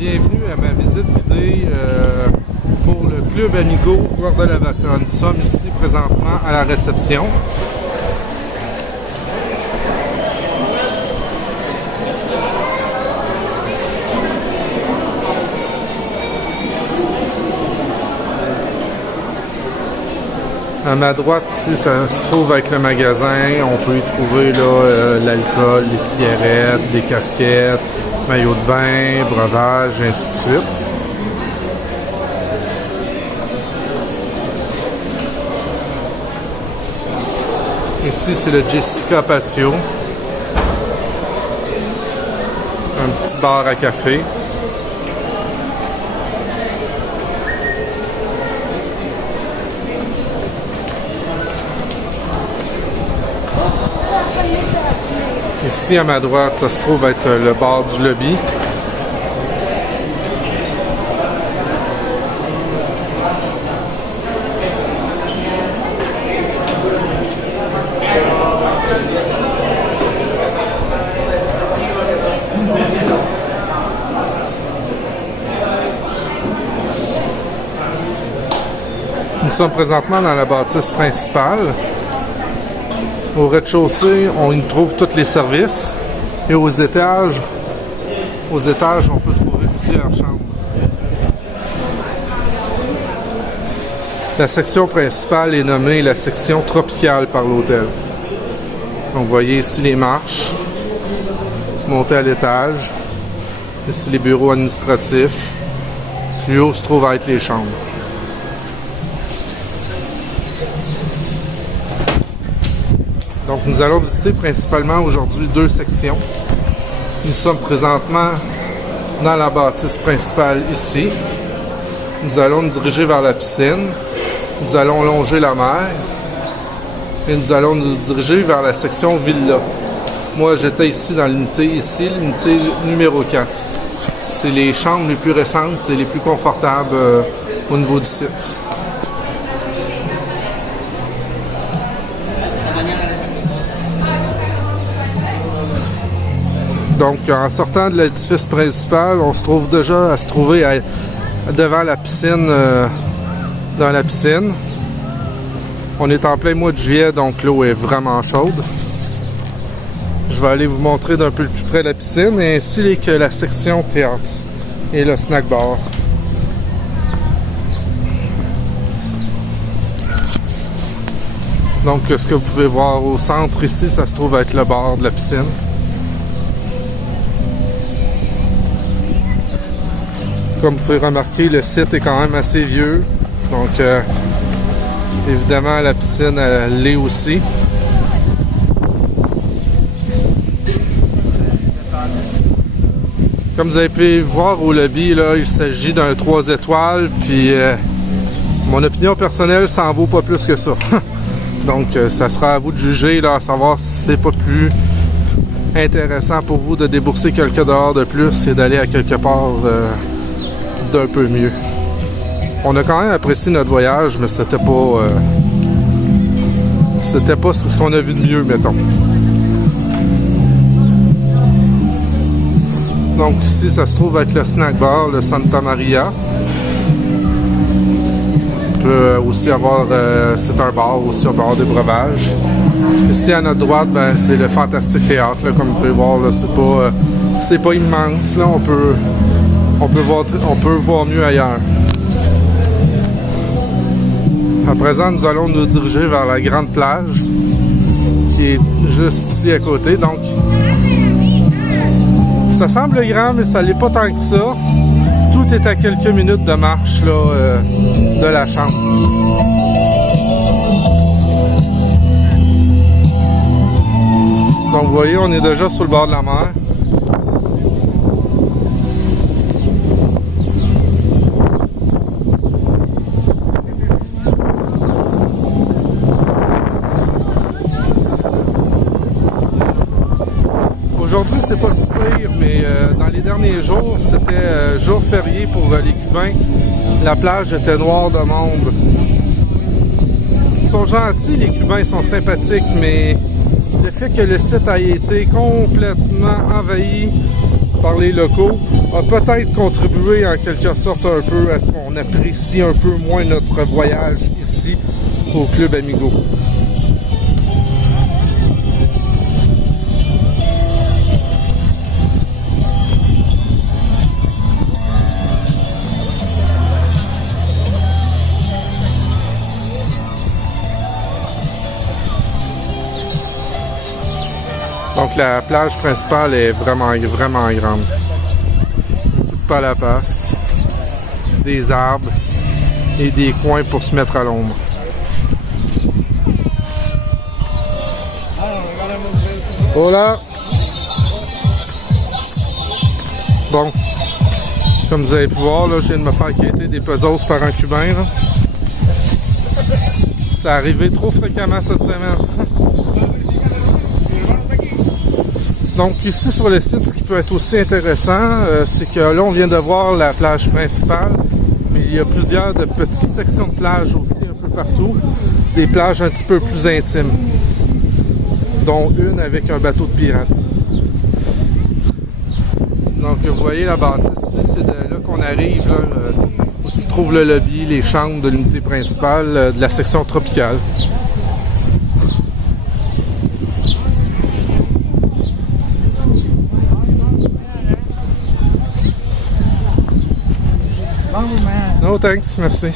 bienvenue à ma visite guidée pour le Club Amigo Guarda-Lavaca. Nous sommes ici présentement à la réception. À ma droite, ici, ça se trouve avec le magasin. On peut y trouver l'alcool, les cigarettes, des casquettes, maillots de bain, breuvage, ainsi de suite. Ici, c'est le Jessica Patio. Un petit bar à café. Ici, à ma droite, ça se trouve être le bar du lobby. Nous sommes présentement dans la bâtisse principale. Au rez-de-chaussée, on y trouve tous les services. Et aux étages, on peut trouver plusieurs chambres. La section principale est nommée la section tropicale par l'hôtel. Donc, vous voyez ici les marches. Monter à l'étage. Ici les bureaux administratifs. Plus haut se trouvent à être les chambres. Donc, nous allons visiter principalement aujourd'hui deux sections. Nous sommes présentement dans la bâtisse principale ici. Nous allons nous diriger vers la piscine. Nous allons longer la mer. Et nous allons nous diriger vers la section villa. Moi, j'étais ici dans l'unité numéro 4. C'est les chambres les plus récentes et les plus confortables au niveau du site. Donc, en sortant de l'édifice principal, on se trouve déjà à se trouver devant la piscine, dans la piscine. On est en plein mois de juillet, donc l'eau est vraiment chaude. Je vais aller vous montrer d'un peu plus près la piscine, ainsi que la section théâtre et le snack bar. Donc, ce que vous pouvez voir au centre ici, ça se trouve être le bar de la piscine. Comme vous pouvez remarquer, le site est quand même assez vieux. Donc, évidemment, la piscine, elle l'est aussi. Comme vous avez pu voir au lobby, là, il s'agit d'un 3 étoiles. Puis, mon opinion personnelle, ça en vaut pas plus que ça. Donc, ça sera à vous de juger, là, à savoir si c'est pas plus intéressant pour vous de débourser quelques dollars de plus et d'aller à quelque part d'un peu mieux. On a quand même apprécié notre voyage, mais c'était pas ce qu'on a vu de mieux, mettons. Donc ici, ça se trouve avec le snack bar, le Santa Maria. On peut aussi avoir, c'est un bar aussi, on peut avoir des breuvages. Ici à notre droite, ben, c'est le Fantastic Théâtre, là, comme vous pouvez voir, là, c'est pas immense, là, on peut voir mieux ailleurs. À présent, nous allons nous diriger vers la grande plage qui est juste ici à côté. Donc, ça semble grand, mais ça l'est pas tant que ça. Tout est à quelques minutes de marche là, de la chambre. Donc, vous voyez, on est déjà sur le bord de la mer. Aujourd'hui, c'est pas si pire, mais dans les derniers jours, c'était jour férié pour les Cubains. La plage était noire de monde. Ils sont gentils, les Cubains, ils sont sympathiques, mais le fait que le site ait été complètement envahi par les locaux a peut-être contribué en quelque sorte un peu à ce qu'on apprécie un peu moins notre voyage ici au Club Amigo. Donc la plage principale est vraiment grande. Beaucoup de palapas, des arbres et des coins pour se mettre à l'ombre. Voilà. Bon, comme vous avez pu voir, là, je viens de me faire quitter des pesos par un Cubain. Là. C'est arrivé trop fréquemment cette semaine. Donc ici sur le site, ce qui peut être aussi intéressant, c'est que là on vient de voir la plage principale, mais il y a plusieurs de petites sections de plage aussi un peu partout, des plages un petit peu plus intimes, dont une avec un bateau de pirates. Donc vous voyez la bâtisse ici, c'est de là qu'on arrive, là, où se trouve le lobby, les chambres de l'unité principale de la section tropicale. No thanks, merci.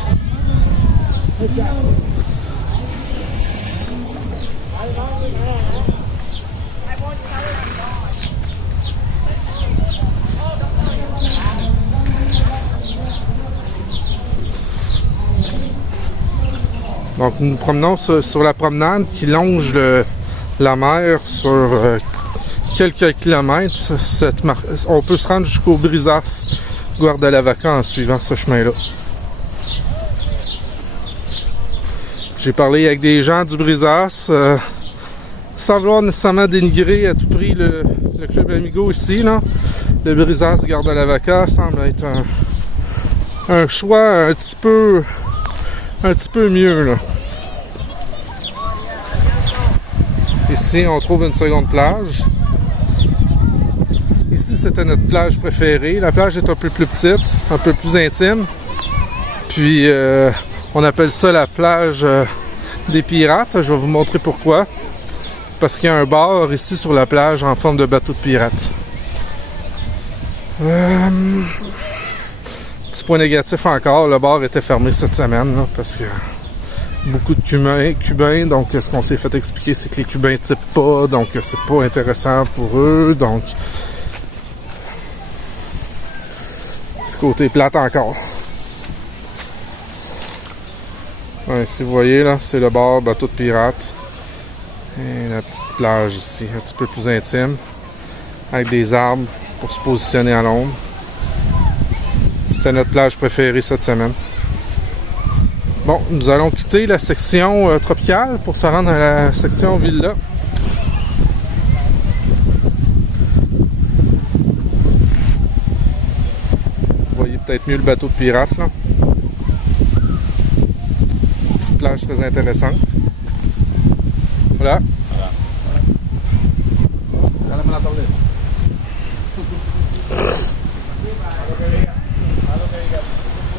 Donc nous nous promenons sur la promenade qui longe la mer sur quelques kilomètres. On peut se rendre jusqu'au Brisas Guardalavaca en suivant ce chemin-là. J'ai parlé avec des gens du Brisas, sans vouloir nécessairement dénigrer à tout prix le Club Amigo ici, là. Le Brisas Guardalavaca semble être un choix un petit peu mieux, là. Ici, on trouve une seconde plage. Ici, c'était notre plage préférée. La plage est un peu plus petite, un peu plus intime. Puis, on appelle ça la plage des pirates. Je vais vous montrer pourquoi. Parce qu'il y a un bar ici sur la plage en forme de bateau de pirates. Petit point négatif encore, le bar était fermé cette semaine, là, parce que beaucoup de Cubains, donc ce qu'on s'est fait expliquer, c'est que les Cubains typent pas, donc c'est pas intéressant pour eux, donc petit côté plate encore. Ouais, si vous voyez là, c'est le bar bateau de pirates. Et la petite plage ici, un petit peu plus intime, avec des arbres pour se positionner à l'ombre. C'était notre plage préférée cette semaine. Bon, nous allons quitter la section tropicale pour se rendre à la section villa. Vous voyez peut-être mieux le bateau de pirates là. Petite plage très intéressante. Voilà.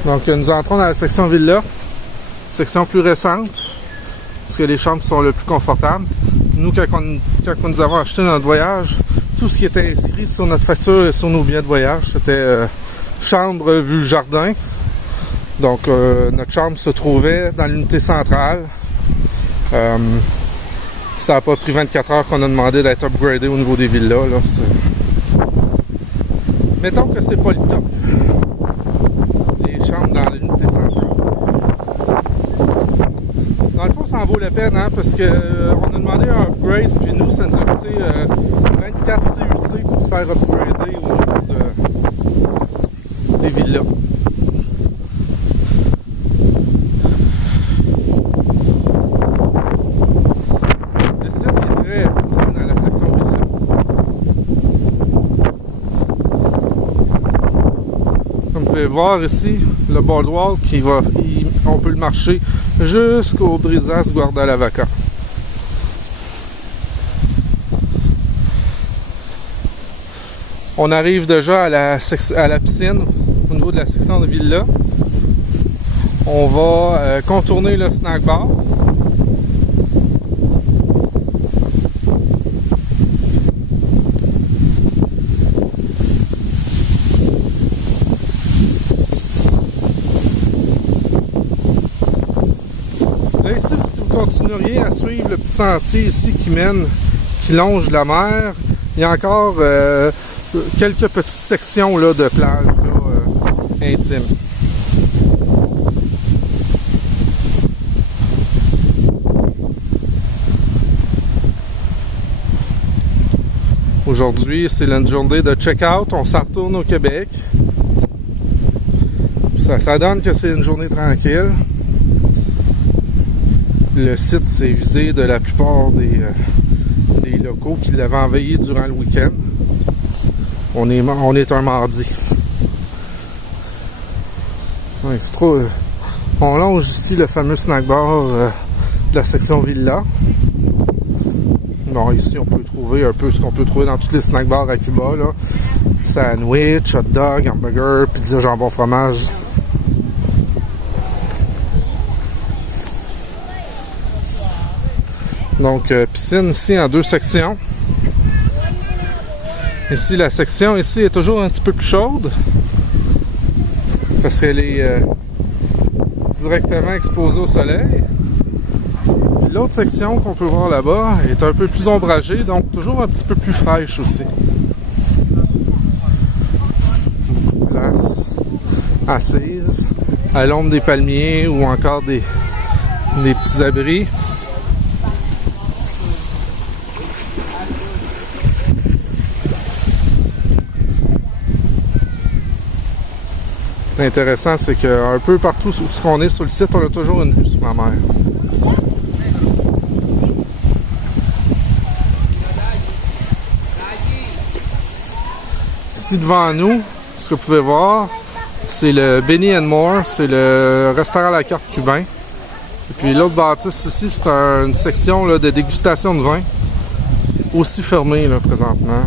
Donc nous entrons dans la section villa, section plus récente, parce que les chambres sont le plus confortables. Nous, quand nous avons acheté notre voyage, tout ce qui était inscrit sur notre facture et sur nos billets de voyage, c'était chambre vue jardin. Donc notre chambre se trouvait dans l'unité centrale. Ça n'a pas pris 24 heures qu'on a demandé d'être upgradé au niveau des villas. Là. Mettons que c'est pas le top. Les chambres dans l'unité centrale. Dans le fond, ça en vaut la peine, hein, parce que on a demandé un upgrade, puis nous, ça nous a coûté 24 CUC pour se faire upgrader au niveau des villas. Vous pouvez voir ici le boardwalk on peut le marcher jusqu'au Brisas Guardalavaca. On arrive déjà à la piscine au niveau de la section de villa. On va contourner le snack bar. Là ici, si vous continueriez à suivre le petit sentier ici qui longe la mer, il y a encore quelques petites sections là, de plage là, intimes. Aujourd'hui, c'est une journée de check-out. On s'en retourne au Québec. Ça donne que c'est une journée tranquille. Le site s'est vidé de la plupart des locaux qui l'avaient envahi durant le week-end. On est un mardi. Ouais, c'est trop, on longe ici le fameux snack bar de la section Villa. Bon, ici, on peut trouver un peu ce qu'on peut trouver dans tous les snack bars à Cuba, là. Sandwich, hot dog, hamburger, pizza, jambon, fromage. Donc, piscine ici en 2 sections. Ici, la section ici est toujours un petit peu plus chaude. Parce qu'elle est directement exposée au soleil. L'autre section qu'on peut voir là-bas est un peu plus ombragée, donc toujours un petit peu plus fraîche aussi. Beaucoup de place assise à l'ombre des palmiers ou encore des petits abris. L'intéressant, c'est qu'un peu partout où on est sur le site, on a toujours une vue sur la mer. Ici devant nous, ce que vous pouvez voir, c'est le Benny and More, c'est le restaurant à la carte cubain. Et puis l'autre bâtisse ici, c'est une section là, de dégustation de vin, aussi fermée là, présentement.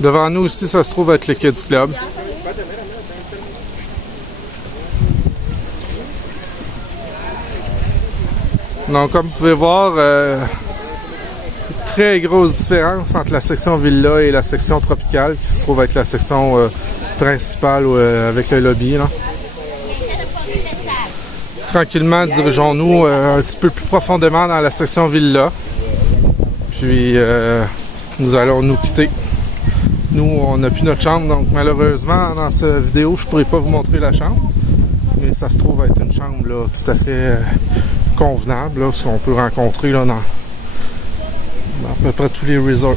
Devant nous ici, ça se trouve être le Kids Club. Donc, comme vous pouvez voir, très grosse différence entre la section Villa et la section Tropicale, qui se trouve être la section principale avec le lobby. Là. Tranquillement, dirigeons-nous un petit peu plus profondément dans la section Villa. Puis, nous allons nous quitter. Nous, on n'a plus notre chambre, donc malheureusement, dans cette vidéo, je ne pourrai pas vous montrer la chambre. Mais ça se trouve être une chambre là, tout à fait convenable, là, ce qu'on peut rencontrer là, dans à peu près tous les resorts.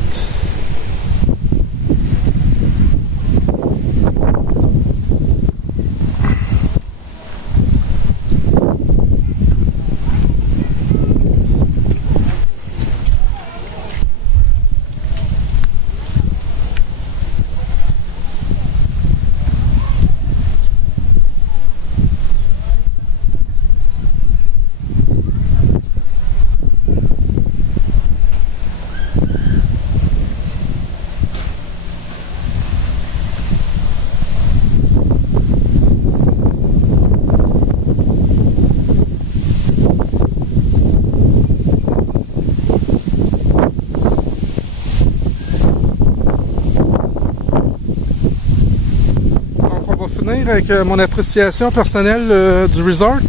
Avec mon appréciation personnelle du resort.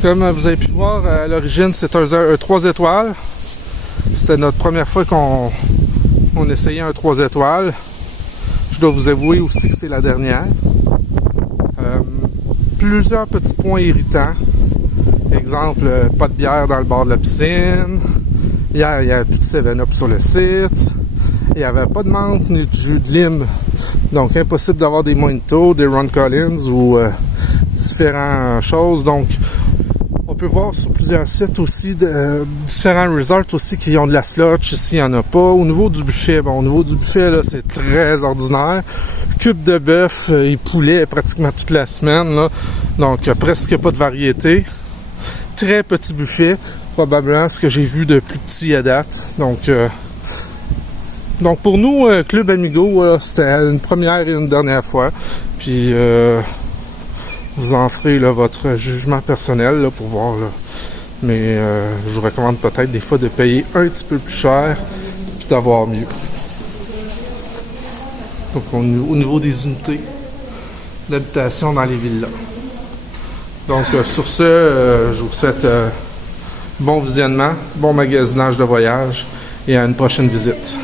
Comme vous avez pu voir, à l'origine, c'est un 3 étoiles. C'était notre première fois qu'on essayait un 3 étoiles. Je dois vous avouer aussi que c'est la dernière. Plusieurs petits points irritants. Exemple, pas de bière dans le bord de la piscine. Hier, il n'y avait plus de 7-Up sur le site. Il n'y avait pas de menthe ni de jus de lime. Donc, impossible d'avoir des mojitos, des Ron Collins ou différentes choses. Donc, on peut voir sur plusieurs sites aussi différents resorts aussi qui ont de la slotch. Ici, il n'y en a pas. Au niveau du buffet, bon, au niveau du buffet, là, c'est très ordinaire. Cube de bœuf et poulet pratiquement toute la semaine. Là. Donc, presque pas de variété. très petit buffet, probablement ce que j'ai vu de plus petit à date. Donc pour nous, Club Amigo, c'était une première et une dernière fois. Puis vous en ferez là, votre jugement personnel là, pour voir. Là. Mais je vous recommande peut-être des fois de payer un petit peu plus cher et d'avoir mieux. Donc au niveau des unités d'habitation dans les villas. Donc sur ce, je vous souhaite bon visionnement, bon magasinage de voyage et à une prochaine visite.